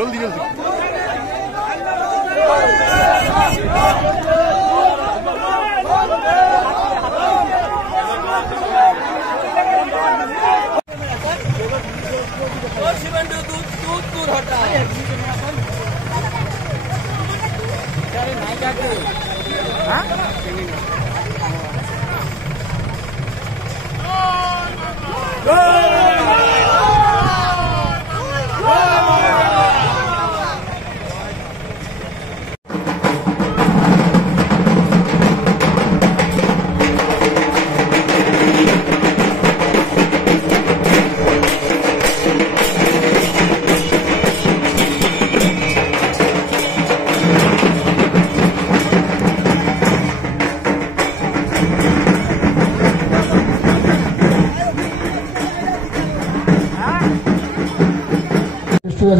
জলদি জলদি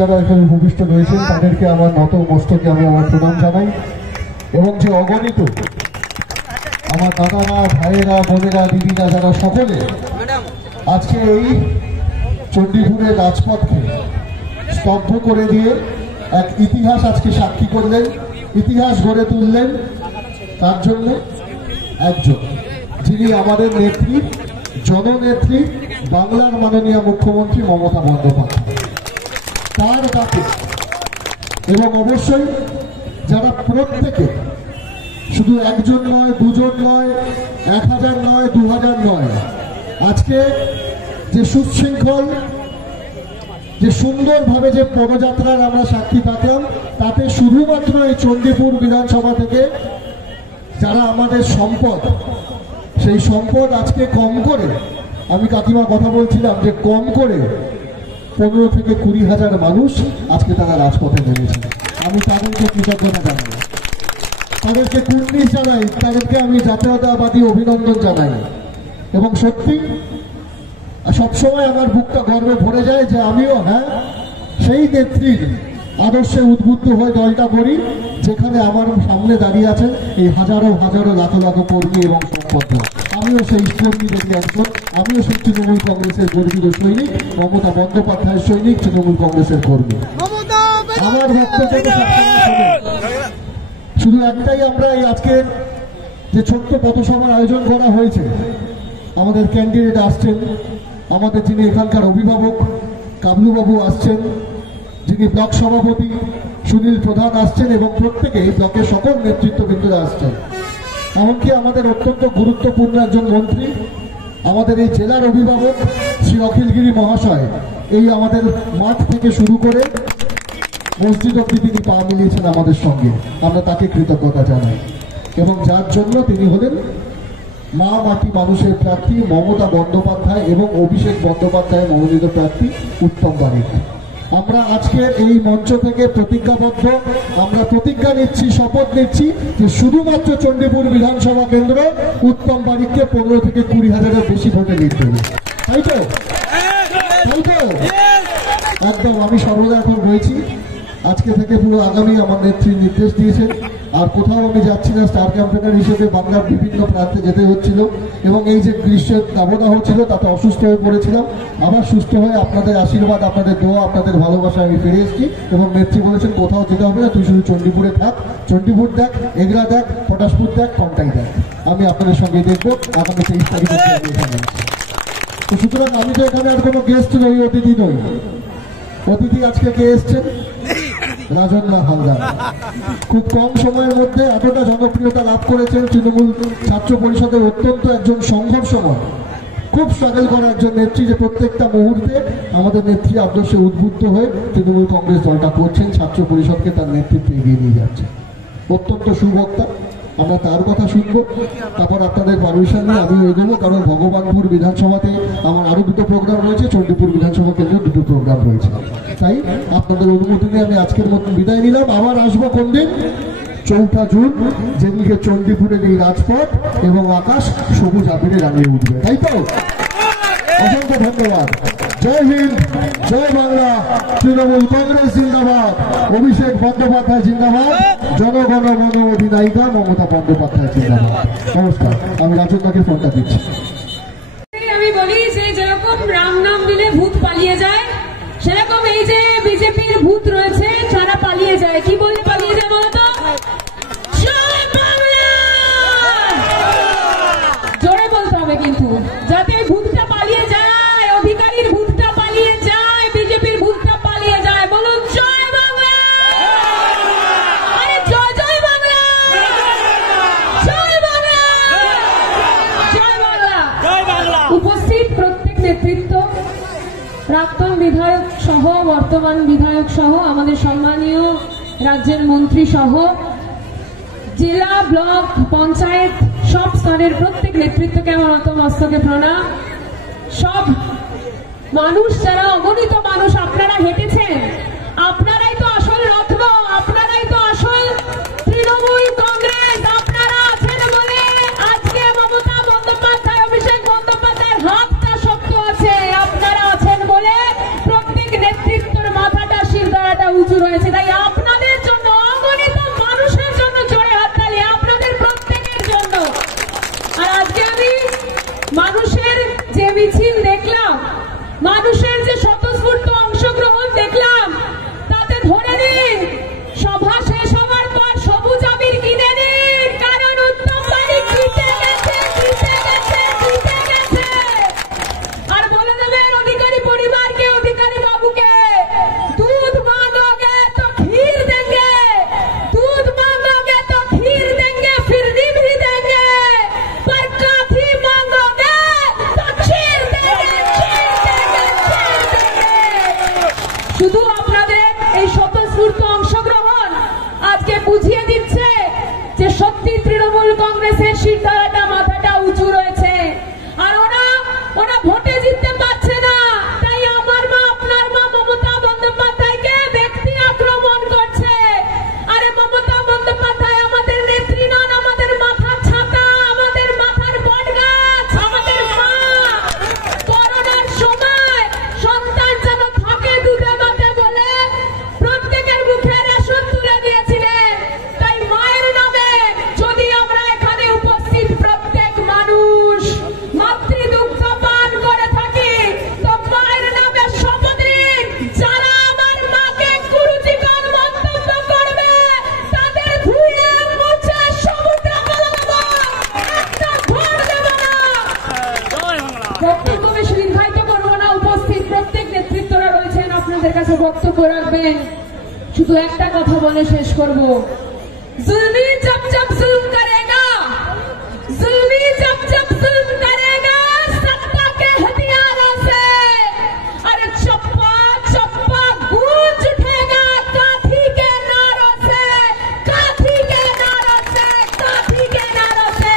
যারা এখানে ভূমিষ্ঠ রয়েছেন তাদেরকে আমার নত মস্তকে আমি আমার প্রণাম জানাই এবং যে অগণিত আমার দাদারা ভাইয়েরা বোনেরা দিদিরা যারা সকলে আজকে এই চণ্ডীপুরের রাজপথকে স্তব্ধ করে দিয়ে এক ইতিহাস আজকে সাক্ষী করলেন, ইতিহাস গড়ে তুললেন, তার জন্য একজন যিনি আমাদের নেত্রী, জননেত্রী, বাংলার মাননীয় মুখ্যমন্ত্রী মমতা বন্দ্যোপাধ্যায়, তার ডাকে এবং অবশ্যই যারা প্রত্যেকে শুধু একজন নয়, দুজন নয়, 1000 নয়, 2000 নয়, আজকে যে সুশৃঙ্খল যে সুন্দরভাবে যে পদযাত্রার আমরা সাক্ষী থাকলাম, তাতে শুধুমাত্র এই চণ্ডীপুর বিধানসভা থেকে যারা আমাদের সম্পদ, সেই সম্পদ আজকে কম করে, আমি কাকিমা কথা বলছিলাম যে কম করে 15 থেকে 20,000 মানুষ আজকে তারা রাজপথে নেমেছে। আমি তাদেরকে কৃতজ্ঞতা জানাই, তাদেরকে কুর্নিশ জানাই, তাদেরকে আমি জাতীয়তাবাদী অভিনন্দন জানাই এবং সত্যি সবসময় আমার বুকটা গর্বে ভরে যায় যে আমিও সেই নেত্রীর আদর্শে উদ্বুদ্ধ হয়ে দলটা করি, যেখানে আমার সামনে দাঁড়িয়ে আছেন এই হাজারো হাজারো লাখো লাখো কর্মী এবং সম্পদ। আমিও সেই কর্মীদেরই একজন, আমিও সেই তৃণমূল কংগ্রেসের গর্বিত সৈনিক, মমতা বন্দ্যোপাধ্যায়ের সৈনিক, তৃণমূল কংগ্রেসের কর্মী। আমার বক্তব্য শুধু একটাই, আমরা এই আজকের যে ছোট্ট পথসভার আয়োজন করা হয়েছে, আমাদের ক্যান্ডিডেট আসছেন, আমাদের যিনি এখানকার অভিভাবক কাবলুবাবু আসছেন, যিনি ব্লক সভাপতি সুনীল প্রধান আসছেন এবং প্রত্যেকেই ব্লকের সকল নেতৃত্ববৃন্দরা আসছেন, এমনকি আমাদের অত্যন্ত গুরুত্বপূর্ণ একজন মন্ত্রী, আমাদের এই জেলার অভিভাবক শ্রী অখিলগিরি মহাশয় এই আমাদের মাঠ থেকে শুরু করে মসজিদ অব্দি তিনি পা মিলিয়েছেন আমাদের সঙ্গে, আমরা তাকে কৃতজ্ঞতা জানাই এবং যার জন্য তিনি হলেন মা মাটি মানুষের প্রার্থী মমতা বন্দ্যোপাধ্যায় এবং অভিষেক বন্দ্যোপাধ্যায় মনোনীত প্রার্থী উত্তম বারিক। আমরা আজকে এই মঞ্চ থেকে প্রতিজ্ঞাবদ্ধ, আমরা প্রতিজ্ঞা নিচ্ছি, শপথ নিচ্ছি যে শুধুমাত্র চণ্ডীপুর বিধানসভা কেন্দ্র উত্তম বারিককে 15 থেকে 20,000-এর বেশি ভোটে লিড দেবে। তাই তো? তাই তো? একদম। আমি সর্বদা এখন রয়েছি, আজকে থেকে পুরো আগামী আমার নেত্রী নির্দেশ দিয়েছেন, আর কোথাও আমি যাচ্ছি না, স্টার ক্যাম্পেনার হিসেবে বাংলার বিভিন্ন প্রান্তে যেতে হচ্ছিল এবং এই যে গ্রীষ্মের দাবদাহ ছিল তাতে অসুস্থ হয়ে পড়েছিলাম, আবার সুস্থ হয়ে আপনাদের আশীর্বাদ, আপনাদের দোয়া, আপনাদের ভালোবাসা আমি ফিরে এসেছি এবং নেত্রী বলেছেন কোথাও যেতে হবে না, তুই শুধু চণ্ডীপুরে থাক, চণ্ডীপুর দেখ, এগরা দেখ, পটাশপুর দেখ, কন্টাই দেখ, আমি আপনাদের সঙ্গে দেখবো আগামী 23 তারিখে। তো সুতরাং আমি তো এখানে আর কোনো গেস্ট নই, অতিথি নই। অতিথি আজকে কে এসছেন? রাজন্না হালদার। খুব কম সময়ের মধ্যে এতটা জনপ্রিয়তা লাভ করেছেন, তৃণমূল ছাত্র পরিষদের অত্যন্ত একজন সংঘর্ষময়, খুব স্ট্রাগল করা একজন নেত্রী, যে প্রত্যেকটা মুহূর্তে আমাদের নেত্রী আদর্শে উদ্বুদ্ধ হয়ে তৃণমূল কংগ্রেস দলটা করছেন, ছাত্র পরিষদকে তার নেতৃত্বে এগিয়ে নিয়ে যাচ্ছে। অত্যন্ত সুবক্তা, আমরা তার কথা শুনবো, তারপর আপনাদের পারমিশন নিয়ে আমি এগোবো, কারণ ভগবানপুর বিধানসভাতে আমার আরো 2টো প্রোগ্রাম রয়েছে, চণ্ডীপুর বিধানসভা কেন্দ্রে 2টো প্রোগ্রাম রয়েছে। তাই আপনাদের অনুমতি নিয়ে আমি আজকের মতন বিদায় নিলাম। আবার আসবো কোন দিন? 4 জুন, যেদিকে চণ্ডীপুরের এই রাজপথ এবং আকাশ সবুজ আবিরে রাঙিয়ে উঠবে। তাই তো? অসংখ্য ধন্যবাদ। জয় হিন্দ, জয় বাংলা, তৃণমূল কংগ্রেস জিন্দাবাদ, অভিষেক বন্দ্যোপাধ্যায় জিন্দাবাদ, জনগণ মন অধিনায়িকা মমতা বন্দ্যোপাধ্যায় জিন্দাবাদ। নমস্কার, আমি রাজনকে ফোনটা দিচ্ছি। আমি বলি যে যেরকম রাম নাম দিলে ভূত পালিয়ে যায়, সেরকম এই যে বিজেপির ভূত রয়েছে প্রাক্তন বিধায়ক সহ বর্তমান বিধায়ক সহ আমাদের সম্মানীয় রাজ্যের মন্ত্রী সহ জেলা ব্লক পঞ্চায়েত সব স্তরের প্রত্যেক নেতৃত্বকে আমার নতমস্তকে প্রণাম। সব মানুষ যারা অগণিত মানুষ আপনারা হেঁটেছেন, আপনারাই তো আসল রত্ন, আপনারাই তো আসল তৃণমূল কংগ্রেস। আপনারা আছেন বলে আজকে মমতা বন্দ্যোপাধ্যায়, অভিষেক বন্দ্যোপাধ্যায়ের হাতটা শক্ত আছে। আপনারা আছেন বলে প্রত্যেক নেতৃত্বের মাথাটা শিরদাঁড়াটা উঁচু রয়েছে। তাই আপনাদের জন্য, অগণিত মানুষের জন্য জোরে হাততালি, আপনাদের প্রত্যেকের জন্য। আর আজকে আমি মানুষের যে মিছিল দেখলাম, মানুষের যে স্বতঃস্ফূর্ত অংশগ্রহণ দেখলাম, তাতে ধরে নিন সভা শেষ হওয়ার পর সবুজ আবির কিনে নিন, কারণ উত্তম বাড়ি জিতে গেছে, জিতে গেছে, জিতে গেছে। আর বলে দেবেন অধিকারী পরিবারকে, অধিকারী বাবুকে, দুধ মাंगोगे तो खीर देंगे, दूध मांगोगे तो खीर देंगे, फिरनी भी देंगे, पर काफी मांगोगे तो खीर देंगे, खीर देंगे, खीर देंगे। শুধু আপনাদের এই স্বতঃস্ফূর্ত অংশগ্রহণ আজকে বুঝিয়ে দিচ্ছে যে সত্যি তৃণমূল কংগ্রেসের শিরদাঁড়াটা, মাথাটা উঁচু রয়েছে। আর ওরা ভোটে জিততে পারছে না, তাই আমার মা, আপনার মা মমতা বন্দ্যোপাধ্যায়কে ব্যক্তি আক্রমণ করছে। আরে মমতা বন্দ্যোপাধ্যায় আমাদের নেত্রী নন, আমাদের মাথার ছাতা, আমাদের মাথার বটগাছ, আমাদের মা। করোনার সময় সন্তান যেন থাকে দুধে ভাতে বলে প্রত্যেকের মুখে রেশন তুলে দিয়েছিলেন। তাই মায়ের নামে যদি আমরা এখানে উপস্থিত প্রত্যেক মানুষ মাতৃদুগ্ধ পান করে থাকি, তো মায়ের নামে শপথ নিন, যারা আমার মাকে কুরুচিকর মন্তব্য করবে তাদের ধুয়ে মুছে সমুদ্রে ফেলে দেব, একটা ভোট দেব না। বক্তব্য বেশি দীর্ঘায়িত করবো না, উপস্থিত প্রত্যেক নেতৃত্বরা রয়েছেন, আপনাদের কাছে বক্তব্য রাখবেন। শুধু একটা কথা বলে শেষ করব, जुल्मी जब जब जुल्म करेगा, जुल्मी जब जब जुल्म करेगा सत्ता के हथियारों से, अरे चप्पा चप्पा गूंज उठेगा काठी के नारों से, काठी के नारों से, काठी के नारों से।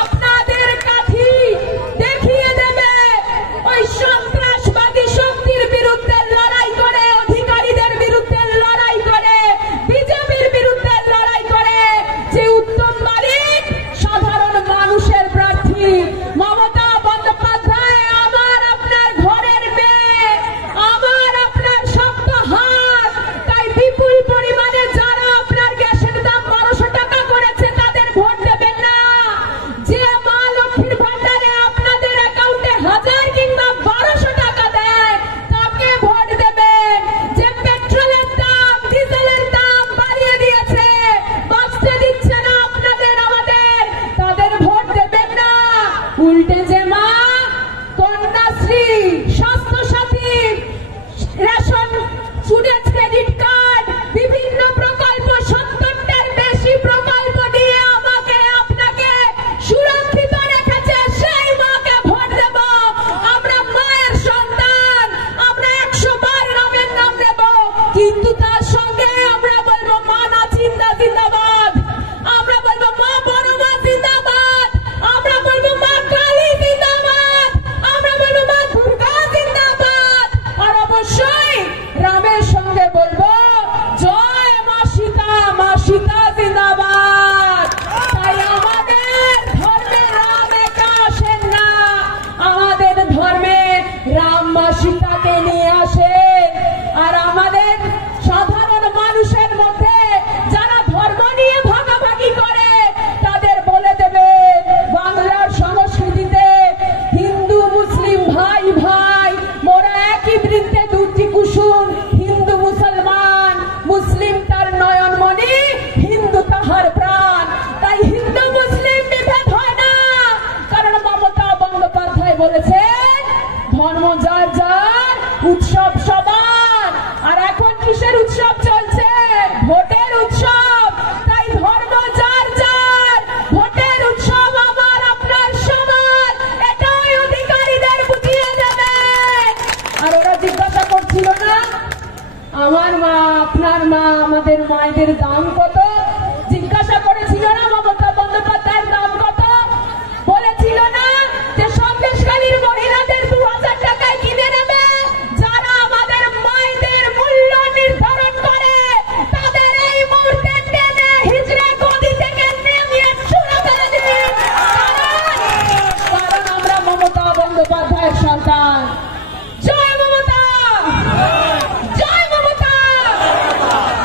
আপনাদের কাঠি দেখিয়ে দেবে ওই সন্ত্রাসবাদী শক্তির বিরুদ্ধে লড়াই করে, অধিকারীদের বিরুদ্ধে লড়াই করে, বিজেপির বিরুদ্ধে লড়াই করে, যে উত্তম আমাদের মায়েদের দাম কত? জিজ্ঞাসা করেছিল না মমতা বন্দ্যোপাধ্যায়ের দাম কত? বলেছিল না যে সন্দেশখালীর মহিলাদের 2000 টাকায় কিনে নেবে? যারা আমাদের মায়েদের মূল্য নির্ধারণ করে তাদের এই মুহূর্তে টেনে হিজড়ে গদি থেকে নামিয়ে ছুঁড়ে ফেলে দিন। কারণ আমরা মমতা বন্দ্যোপাধ্যায়ের সন্তান। জয় মমতা, জয় মমতা,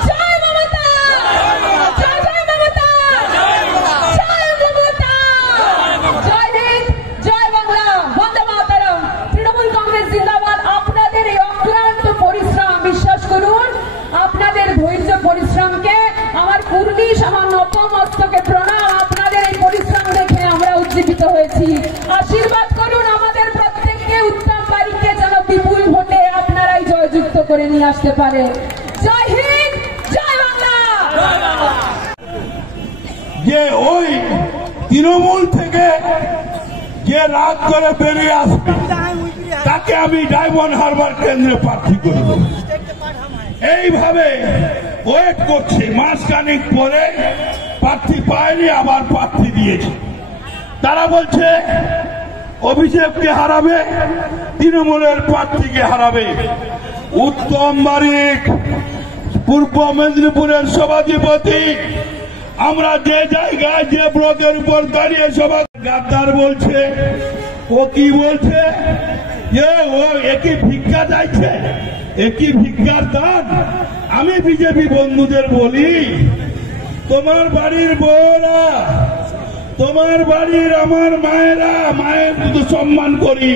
জয় মমতা, জয় জয় মমতা, জয় মমতা, জয় হিন্দ, জয় বাংলা, বন্দে মাতরম। তৃণমূল কংগ্রেস জিন্দাবাদ। আপনাদের এই অক্লান্ত পরিশ্রম, বিশ্বাস করুন, আপনাদের ধৈর্য পরিশ্রমকে আমার কুর্মি সামান্য অপমস্তকে প্রণাম। আপনাদের এই পরিশ্রম দেখে আমরা উজ্জীবিত হয়েছি। আশীর্বাদ করুন আমাদের প্রত্যেককে, উত্তম বাড়িকে যেন বিপুল ভোটে আপনারাই জয়যুক্ত করে নিয়ে আসতে পারে। জয় হিন্দ, জয় বাংলা। যে ওই তৃণমূল থেকে যে রাগ করে বেরিয়ে আসবে তাকে আমি ডায়মন্ড হারবার কেন্দ্রে প্রার্থী করব। এইভাবে ওয়েট করছে, মাসখানেক পরে প্রার্থী পায়নি, আবার প্রার্থী দিয়েছে। তারা বলছে অভিষেককে হারাবে, তৃণমূলের প্রার্থীকে হারাবে। উত্তম বারিক পূর্ব মেদিনীপুরের সভাধিপতি, আমরা যে জায়গায় যে ব্লকের উপর দাঁড়িয়ে সভা গাদ্দার বলছে, ও কি বলছে যে ও একই ভিক্ষা চাইছে, একই ভিক্ষার দান। আমি বিজেপি বন্ধুদের বলি, তোমার বাড়ির বউরা, তোমার বাড়ির আমার মায়েরা, মায়ের শুধু সম্মান করি।